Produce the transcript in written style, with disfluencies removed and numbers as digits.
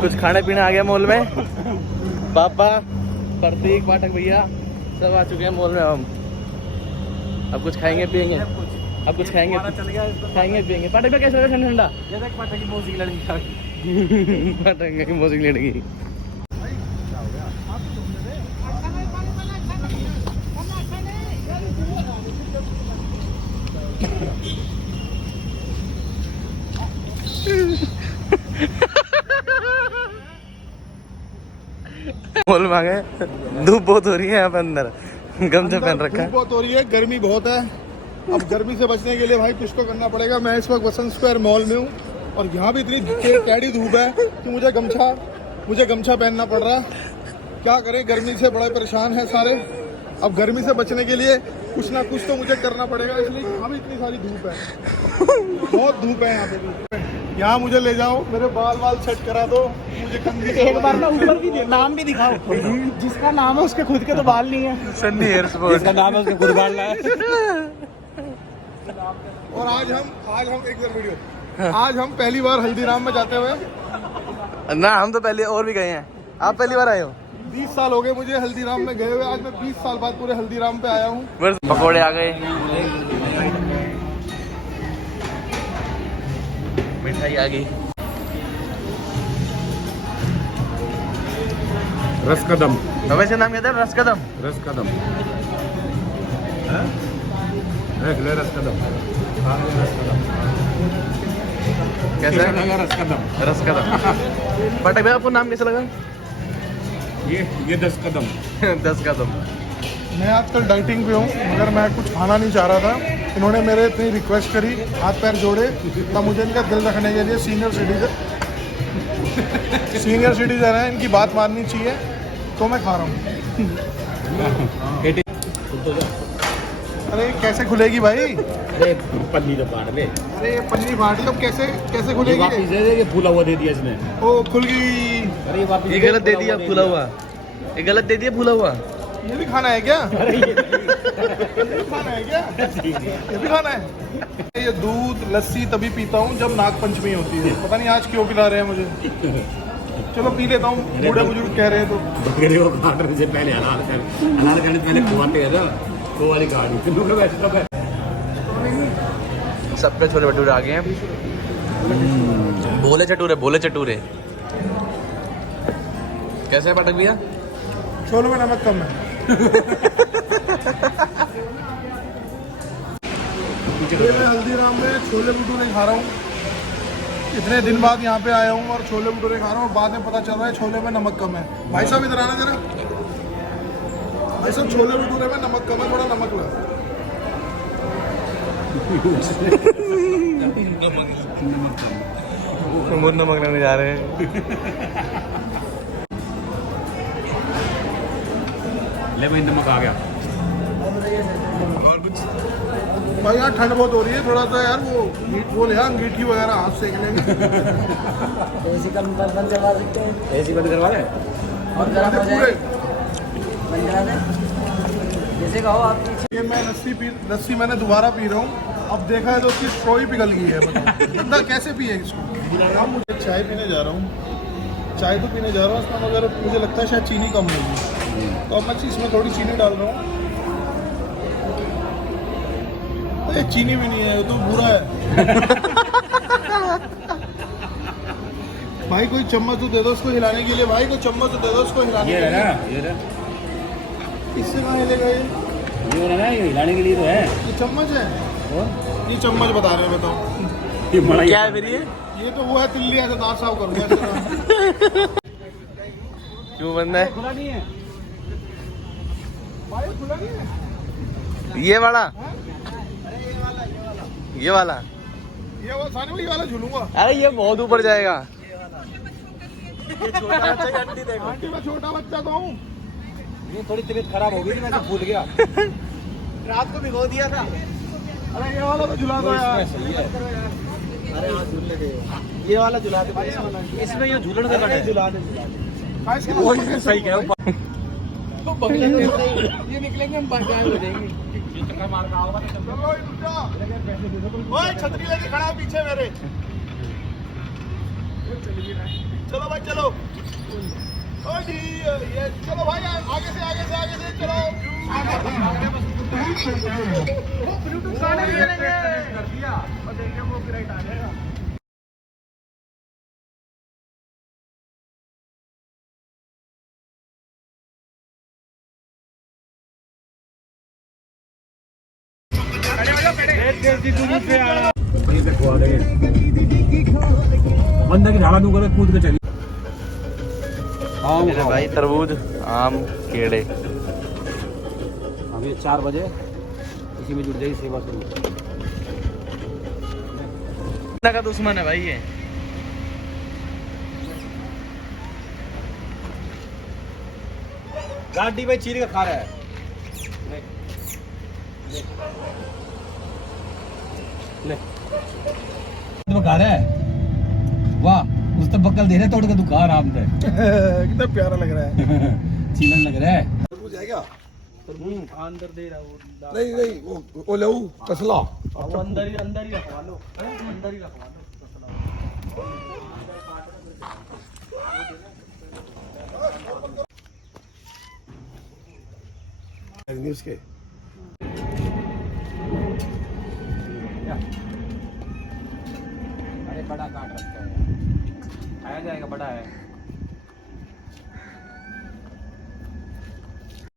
कुछ खाने पीने आ गया मॉल में। पापा, प्रतीक, पाठक भैया सब आ चुके हैं मॉल में। हम अब कुछ खाएंगे पियेंगे। अब कुछ खाएंगे पियेंगे। पाठक भैया कैसे ठंडा ठंडा? पाठक की मौसी की लड़की पाठक की मौसी की लड़की। मॉल में आ गए। धूप बहुत हो रही है यहाँ पे अंदर। गमछा पहन रखा है। धूप बहुत हो रही है, गर्मी बहुत है। अब गर्मी से बचने के लिए भाई कुछ तो करना पड़ेगा। मैं इस वक्त वसंत स्क्वायर मॉल में हूँ और यहाँ भी इतनी टेढ़ी धूप है कि मुझे गमछा पहनना पड़ रहा। क्या करें, गर्मी से बड़े परेशान है सारे। अब गर्मी से बचने के लिए कुछ ना कुछ तो मुझे करना पड़ेगा, इसलिए यहाँ भी इतनी सारी धूप है। बहुत धूप है यहाँ पे भी। यहाँ मुझे ले जाओ, मेरे बाल सेट करा दो। मुझे कंघी एक बार ना ऊपर भी नाम भी दिखाओ। जिसका नाम है उसके खुद के तो बाल नहीं है। Sunny hair sport. जिसका नाम है उसके खुद बाल है। और आज हम एक वीडियो, आज हम पहली बार हल्दीराम में जाते हुए। ना, हम तो पहले और भी गए हैं। आप पहली बार आए हो? 20 साल हो गए मुझे हल्दीराम में गए हुए। आज मैं 20 साल बाद पूरे हल्दीराम पे आया हूँ। पकोड़े आ गए, मिठाई आ गई। रसकदम। वैसे नाम क्या था? रसकदम। रसकदम। कैसा लगा रसकदम? रसकदम। पाठक भाई आपको नाम कैसा लगा? ये 10 कदम। 10 कदम। मैं आजकल डाइटिंग पे हूँ, मगर मैं कुछ खाना नहीं चाह रहा था। इन्होंने मेरे इतनी रिक्वेस्ट करी, हाथ पैर जोड़े, तब मुझे इनका दिल रखने के लिए सीनियर सिटीजन है, इनकी बात माननी चाहिए, तो मैं खा रहा हूँ। अरे कैसे खुलेगी भाई? अरे पन्नी तो काट ले। अरे पन्नी फाटी, अब कैसे खुलेगी? ये फूला हुआ दे दिया इसने। ओ खुल गई। अरे वापस ये गलत दे दिया फूला हुआ। ये गलत दे दिया फूला हुआ। ये भी खाना है क्या? ये भी खाना है क्या? ये भी खाना है। ये दूध लस्सी तभी पीता हूँ जब नाग पंचमी होती है। पता नहीं आज क्यों पिला रहे हैं मुझे। चलो पी लेता हूँ, बूढ़े बुजुर्ग कह रहे हैं तो। बकरे को काटने से पहले हलाल करने से पहले खुआते हैं ना, वो वाली गाड़ी। वैसे तो सबके छोले भटूरे आ गए हैं। भोले चटूरे। कैसे है पाठक भैया? छोलों में नमक कम है। मैं हल्दीराम में छोले भटूरे खा रहा हूँ। इतने दिन बाद यहाँ पे आया हूँ और छोले भटूरे खा रहा हूँ। बाद में पता चल रहा है छोले में नमक कम है। भाई साहब इधर आना जरा। भाई साहब छोले भटूरे में नमक कम है, थोड़ा नमक ला। नमक लगने जा रहे हैं। ले भाई नमक आ गया। और कुछ भाई यार ठंड बहुत हो रही है, थोड़ा सा यार वो ले अंगीठी वगैरह हाथ सेक लेंगे। एसी बंद करवा सकते हैं। एसी बंद करवा दे और गर्म हो जाए बंद करा दे, जैसे कहो आप। ये मैं लस्सी मैंने दोबारा पी रहा हूँ। अब देखा है तो उसकी स्ट्रॉ ही पिघल गई है। बताओ बंदा कैसे पिए इसको। मुझे चाय पीने जा रहा हूँ। चाय तो पीने जा रहा हूँ इसमें, मगर मुझे लगता है शायद चीनी कम होगी, तो अब मैं इसमें थोड़ी चीनी डाल रहा हूँ। अरे चीनी भी नहीं है, वो तो बुरा है। भाई कोई चम्मच तो दे दो उसको हिलाने के लिए। भाई कोई चम्मच तो दे दो उसको हिलाने के लिए। ये इससे कहाँ हिलेगा ये हिलाने के लिए तो है। ये चम्मच है। और ये चम्मच बता रहे हैं, बताओ क्या है फिर ये तो वो है तिल्ली, ऐसे दांत साफ करूँगा। क्यों बंद है? खुला नहीं है भाई खुला नहीं है। ये वाला ये वो सानी भाई वाला झूलूंगा। अरे ये बहुत ऊपर जाएगा। आंटी मैं छोटा बच्चा तो हूँ। ये थोड़ी तबीयत खराब हो गई थी, मैं तो भूल गया। रात को भिगो दिया था। अरे ये वाला तो झुला दो यार। अरे हाँ झूलने दे, ये वाला झुला दे भाई। इसमें ये झूलने का है, झुला दे। सही कह ये निकलेंगे हम बच जाएंगे, हो जाएंगे। ओए छतरी लेके खड़ा है पीछे मेरे। चलो भाई चलो। ओ जी, ये चलो भाई आगे से आगे से आगे से चलो। वो ब्लूटूथ गाने भी चलेंगे कर दिया और देखिए वो कॉपीराइट आ जाएगा। बंदे की ढाला दूंगा कूद के चली। मेरे भाई तरबूज आम केड़े। अभी 4 बजे इसी में जुड़ जाएगी सेवा शुरू। का दुश्मन है भाई ये। गाड़ी भाई चीर के खा रहा है। ले तो खा रहा है। वाह, उस तो बक्कल दे रहे तोड़ के तू खा आराम से। कितना प्यारा लग रहा है। चीलन लग रहा है। तरबूज आएगा अंदर दे रहा वो नहीं नहीं वो लहू कसला वो अंदर ही रखवा लो, अंदर ही रखवा लो। न्यूज़ के अरे बड़ा काट रखा है, आया जाएगा बड़ा है।